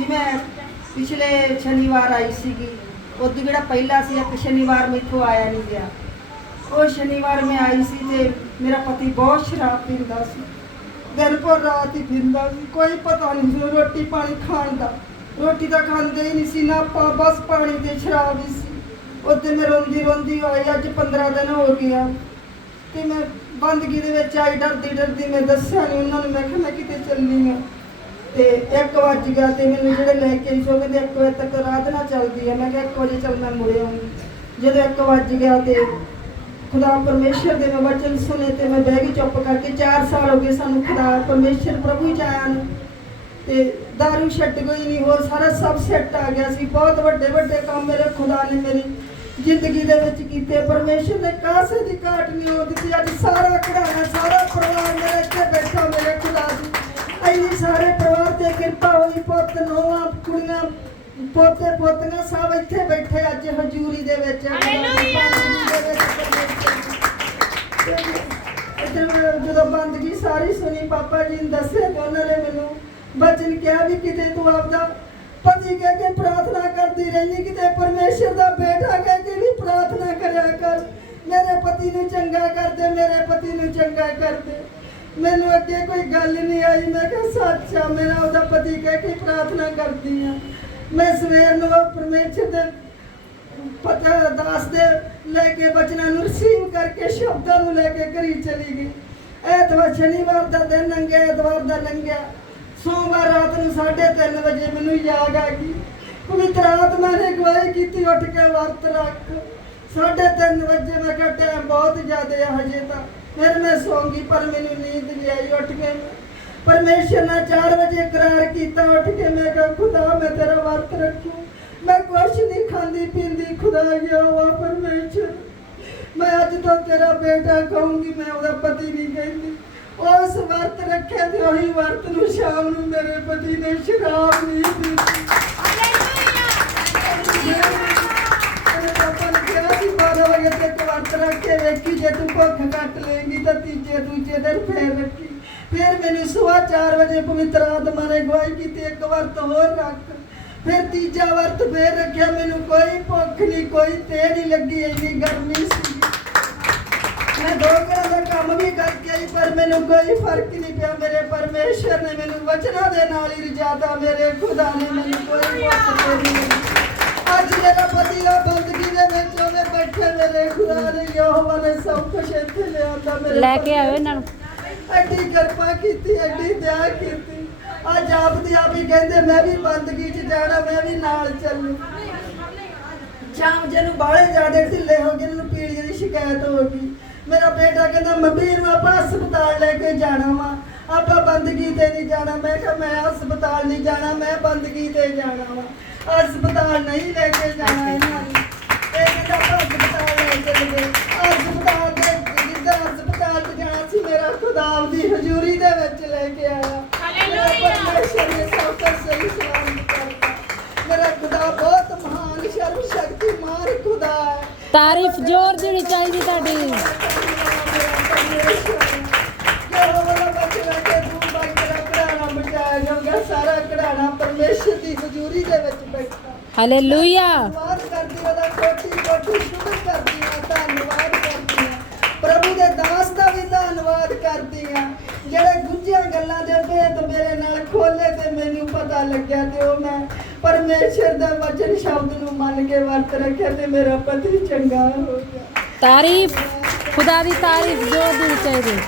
ਜੀ ਮੈਂ ਪਿਛਲੇ ਸ਼ਨੀਵਾਰ ਆਈ ਸੀਗੀ। ਉਦੋਂ ਜਿਹੜਾ ਪਹਿਲਾ ਸੀ, ਇੱਕ ਸ਼ਨੀਵਾਰ ਮੈਥੋਂ ਆਇਆ ਨਹੀਂ ਗਿਆ। ਉਹ ਸ਼ਨੀਵਾਰ ਮੈਂ ਆਈ ਸੀ ਤੇ ਮੇਰਾ ਪਤੀ ਬਹੁਤ ਸ਼ਰਾਬ ਪੀਂਦਾ ਸੀ। ਦਿਨ ਭਰ ਰਾਤ ਹੀ ਪੀਂਦਾ ਸੀ। ਕੋਈ ਪਤਾ ਨਹੀਂ ਸੀ ਰੋਟੀ ਪਾਣੀ ਖਾਣ ਦਾ। ਰੋਟੀ ਤਾਂ ਖਾਂਦੇ ਹੀ ਨਹੀਂ ਸੀ, ਨਾ ਪਾ ਬਸ ਪਾਣੀ ਤੇ ਸ਼ਰਾਬ ਹੀ ਸੀ। ਉੱਤੇ ਮੈਂ ਰੋਂਦੀ ਰੋਂਦੀ ਆਈ ਅੱਜ 15 ਦਿਨ ਹੋ ਗਿਆ ਤੇ ਮੈਂ ਬੰਦਗੀ ਦੇ ਵਿੱਚ ਆਈ, ਡਰਦੀ ਡਰਦੀ ਮੈਂ ਦੱਸਿਆ ਨਹੀਂ ਉਹਨਾਂ ਨੂੰ। ਮੈਂ ਕਿਹਾ ਮੈਂ ਕਿਤੇ ਚੱਲੀ ਹਾਂ ਤੇ 1 ਵਜ ਗਿਆ ਤੇ ਮੈਨੂੰ ਜਿਹੜੇ ਲੈ ਕੇ ਆਈ ਸੋ ਕਹਿੰਦੇ 1 ਵਜੇ ਤੱਕ ਰਾਤ ਚੱਲਦੀ ਹੈ ਮੈਂ ਕਿਹਾ 1 ਵਜੇ ਚੱਲ ਮੈਂ ਮੁੜੇ ਆਉਂਗੀ ਜਦੋਂ 1 ਵਜ ਗਿਆ ਤੇ ਖੁਦਾ ਪਰਮੇਸ਼ਰ ਦੇ ਮੈਂ ਵਚਨ ਸੁਨੇ ਤੇ ਮੈਂ ਬਹਿ ਗਈ ਚੁੱਪ ਕਰਕੇ 4 ਸਾਲ ਹੋ ਗਏ ਸਾਨੂੰ ਖੁਦਾ ਪਰਮੇਸ਼ਰ ਪ੍ਰਭੂ ਚ ਆਇਆ ਨੂੰ। ਤੇ ਦਾਰੂ ਛੱਡ ਗਈ ਨਹੀਂ, ਹੋਰ ਸਾਰਾ ਸਭ ਸੈੱਟ ਆ ਗਿਆ ਸੀ। ਬਹੁਤ ਵੱਡੇ ਵੱਡੇ ਕੰਮ ਮੇਰੇ ਖੁਦਾ ਨੇ ਮੇਰੀ ਜ਼ਿੰਦਗੀ ਦੇ ਵਿੱਚ ਕੀਤੇ। ਪਰਮੇਸ਼ਰ ਨੇ ਕਾਸੇ ਦੀ ਘਾਟ ਨਹੀਂ ਹੋ ਦਿੱਤੀ। ਅੱਜ ਪੋਤੇ ਪੋਤੀਆਂ ਸਭ ਇੱਥੇ ਬੈਠੇ ਅੱਜ ਹਜ਼ੂਰੀ ਦੇ ਵਿੱਚ। ਇੱਥੇ ਮੈਂ ਜਦੋਂ ਬੰਦਗੀ ਸਾਰੀ ਸੁਣੀ ਪਾਪਾ ਜੀ ਨੇ ਦੱਸਿਆ ਤੇ ਉਹਨਾਂ ਨੇ ਮੈਨੂੰ ਬਚਨ ਕਿਹਾ ਵੀ ਕਿਤੇ ਤੂੰ ਆਪਦਾ ਪਤੀ ਕਹਿ ਕੇ ਪ੍ਰਾਰਥਨਾ ਕਰਦੀ ਰਹਿੰਦੀ ਕਿਤੇ ਪਰਮੇਸ਼ਰ ਦਾ ਬੇਟਾ ਕਹਿ ਕੇ ਵੀ ਪ੍ਰਾਰਥਨਾ ਕਰਿਆ ਕਰ। ਮੇਰੇ ਪਤੀ ਨੂੰ ਚੰਗਾ ਕਰਦੇ ਮੇਰੇ ਪਤੀ ਨੂੰ ਚੰਗਾ ਕਰਦੇ ਮੈਨੂੰ ਅੱਗੇ ਕੋਈ ਗੱਲ ਨਹੀਂ ਆਈ ਮੈਂ ਕਿਹਾ ਸੱਚ ਮੇਰਾ ਉਹਦਾ ਪਤੀ ਕਹਿ ਕੇ ਪ੍ਰਾਰਥਨਾ ਕਰਦੀ ਆ। ਮੈਂ ਸਵੇਰ ਨੂੰ ਉਹ ਪਰਮੇਸ਼ਰ ਦੇ ਪਤਾ ਦਾਸ ਦੇ ਲੈ ਕੇ ਬਚਨਾਂ ਨੂੰ ਰਿਸੀਵ ਕਰਕੇ ਸ਼ਬਦਾਂ ਨੂੰ ਲੈ ਕੇ ਘਰੀ ਚਲੀ ਗਈ। ਐਤਵਾਰ ਸ਼ਨੀਵਾਰ ਦਾ ਦਿਨ ਲੰਘਿਆ, ਐਤਵਾਰ ਦਾ ਲੰਘਿਆ। ਸੋਮਵਾਰ ਰਾਤ ਨੂੰ 3:30 ਵਜੇ ਮੈਨੂੰ ਯਾਦ ਆ ਗਈ। ਪਵਿੱਤਰ ਆਤਮਾ ਨੇ ਗਵਾਹੀ ਕੀਤੀ, ਉੱਠ ਕੇ ਵਰਤ ਰੱਖ। 3:30 ਵਜੇ ਮੈਂ ਕਿਹਾ, ਟਾਈਮ ਬਹੁਤ ਜ਼ਿਆਦਾ ਆ ਹਜੇ ਤਾਂ। ਫਿਰ ਮੈਂ ਸੌਂਗੀ ਪਰ ਮੈਨੂੰ ਨੀਂਦ ਨਹੀਂ ਆਈ। ਉੱਠ ਕੇ ਮੈਂ ਪਰਮੇਸ਼ਰ ਨੇ 4 ਵਜੇ ਇਕਰਾਰ ਕੀਤਾ ਉੱਠ ਕੇ ਮੈਂ ਕਿਹਾ ਖੁਦਾ ਮੈਂ ਤੇਰਾ ਵਰਤ ਰੱਖੂ ਮੈਂ ਕੁਛ ਨਹੀਂ ਖਾਂਦੀ ਪੀਂਦੀ ਖੁਦਾ ਗਿਆ ਵਾ ਪਰਮੇਸ਼ਰ। ਮੈਂ ਅੱਜ ਤੋਂ ਤੇਰਾ ਬੇਟਾ ਕਹੂੰਗੀ ਮੈਂ ਉਹਦਾ ਪਤੀ ਨਹੀਂ ਕਹਿੰਦੀ। ਉਸ ਵਰਤ ਰੱਖਿਆ ਤੇ ਉਹੀ ਵਰਤ ਨੂੰ ਸ਼ਾਮ ਨੂੰ ਮੇਰੇ ਪਤੀ ਨੇ ਸ਼ਰਾਬ ਨਹੀਂ ਪੀਤੀ। ਮੇਰੇ ਪਾਪਾ ਨੇ ਕਿਹਾ ਸੀ 12 ਵਜੇ ਤੱਕ ਵਰਤ ਰੱਖ ਕੇ ਵੇਖੀ ਜੇ ਤੂੰ ਭੁੱਖ ਕੱਟ ਲੇਂਗੀ ਤਾਂ ਤੀਜੇ ਦੂਜੇ ਦਿਨ ਫੇਰ ਰੱਖੀ। ਫਿਰ ਮੈਨੂੰ ਸਵੇਰ 4 ਵਜੇ ਪਵਿੱਤਰ ਆਤਮਾ ਨੇ ਗਵਾਹੀ ਕੀਤੀ, ਇੱਕ ਵਰਤ ਹੋਰ ਰੱਖ। ਫਿਰ ਤੀਜਾ ਵਰਤ ਫੇਰ ਰੱਖਿਆ, ਮੈਨੂੰ ਕੋਈ ਭੁੱਖ ਨਹੀਂ, ਕੋਈ ਤੇ ਨਹੀਂ ਲੱਗੀ, ਇੰਨੀ ਗਰਮੀ ਸੀ। ਮੈਂ ਦੋ ਘਰਾਂ ਦਾ ਕੰਮ ਵੀ ਕਰਕੇ ਆਈ, ਪਰ ਮੈਨੂੰ ਕੋਈ ਫ਼ਰਕ ਨਹੀਂ ਪਿਆ ਮੇਰੇ ਪਰਮੇਸ਼ਰ ਨੇ ਮੈਨੂੰ ਵਚਨਾਂ ਦੇ ਨਾਲ ਹੀ ਰਜਾਤਾ, ਮੇਰੇ ਖੁਦਾ ਨੇ ਮੈਨੂੰ ਕੋਈ ਵਕਤ ਨਹੀਂ। ਅੱਜ ਮੇਰਾ ਪਤੀ ਦਾ ਬੰਦਗੀ ਦੇ ਵਿੱਚ ਉਹਨੇ ਬੈਠੇ ਮੇਰੇ ਖੁਦਾ ਨੇ, ਯਹੋਵਾ ਨੇ ਸਭ ਕੁਝ ਇੱਥੇ ਲਿਆਂਦਾ ਮੇਰੇ ਲੈ ਕੇ ਆਇਓ ਇਹਨਾਂ ਨੂੰ। ਐਡੀ ਕਿਰਪਾ ਕੀਤੀ, ਐਡੀ ਦਇਆ ਕੀਤੀ। ਅੱਜ ਆਪ ਦੀ ਆਪ ਹੀ ਕਹਿੰਦੇ, ਮੈਂ ਵੀ ਬੰਦਗੀ 'ਚ ਜਾਣਾ, ਮੈਂ ਵੀ ਨਾਲ ਚੱਲੂ। ਸ਼ਾਮ ਜੇ ਬਾਹਲੇ ਜ਼ਿਆਦਾ ਢਿੱਲੇ ਹੋ ਗਏ, ਇਹਨੂੰ ਪੀੜੀਆਂ ਦੀ ਸ਼ਿਕਾਇਤ ਹੋ ਗਈ। ਮੇਰਾ ਬੇਟਾ ਕਹਿੰਦਾ, ਮੰਮੀ ਨੂੰ ਆਪਾਂ ਹਸਪਤਾਲ ਲੈ ਕੇ ਜਾਣਾ ਵਾ। ਆਪਾਂ ਬੰਦਗੀ ਤੇ ਨਹੀਂ ਜਾਣਾ। ਮੈਂ ਕਿਹਾ, ਮੈਂ ਹਸਪਤਾਲ ਨਹੀਂ ਜਾਣਾ, ਮੈਂ ਬੰਦਗੀ ਤੇ ਜਾਣਾ ਵਾ। ਹਸਪਤਾਲ ਨਹੀਂ ਲੈ ਕੇ ਜਾਣਾ ਇਹਨਾਂ। ਨੂੰ ਇਹ ਕਹਿੰਦਾ, ਆਪਾਂ ਹਸਪਤਾਲ ਲੈ ਕੇ ਚੱਲੇ ਖੁਦਾ ਆਪਦੀ ਹਜ਼ੂਰੀ ਦੇ ਵਿੱਚ ਲੈ ਕੇ ਆਇਆ। ਹਾਲੇਲੂਇਆ। ਪਰਮੇਸ਼ਰ ਨੇ ਸਭ ਕੁਝ ਸਹੀ ਸਲਾਮਤ ਕਰਤਾ ਮੇਰਾ ਖੁਦਾ ਬਹੁਤ ਮਹਾਨ ਸ਼ਰਮ ਸ਼ਕਤੀਮਾਨ ਖੁਦਾ ਹੈ। ਤਾਰੀਫ ਜ਼ੋਰ ਦੀ ਹੋਣੀ ਚਾਹੀਦੀ ਤੁਹਾਡੀ ਸਾਰਾ ਕਢਾਣਾ ਪਰਮੇਸ਼ਰ ਦੀ ਹਜ਼ੂਰੀ ਦੇ ਵਿੱਚ ਬੈਠਾ। ਹਾਲੇਲੂਇਆ ਧੰਨਵਾਦ ਕਰਦੀ ਉਹਦਾ ਕੋਟੀ ਕੋਟੀ ਸ਼ੁਕਰ ਕਰਦੀ ਹਾਂ ਧੰਨਵਾਦ ਕਰਦੀ ਹਾਂ ਪ੍ਰਭੂ ਦੇ ਦਾਸ ਦਾ ਵੀ ਧੰਨਵਾਦ ਕਰਦੀ ਹਾਂ ਜਿਹੜੇ ਗੁੱਝੀਆਂ ਗੱਲਾਂ ਦੇ ਭੇਦ ਮੇਰੇ ਨਾਲ ਖੋਲੇ ਤੇ ਮੈਨੂੰ ਪਤਾ ਲੱਗਿਆ ਤੇ ਉਹ ਮੈਂ ਪਰਮੇਸ਼ਰ ਦਾ ਵਚਨ ਸ਼ਬਦ ਨੂੰ ਮੰਨ ਕੇ ਵਰਤ ਰੱਖਿਆ ਤੇ ਮੇਰਾ ਪਤੀ ਚੰਗਾ ਹੋ ਗਿਆ। ਤਾਰੀਫ, ਖੁਦਾ ਦੀ ਤਾਰੀਫ ਜੋ ਦੀ ਚਾਹੀਦੀ।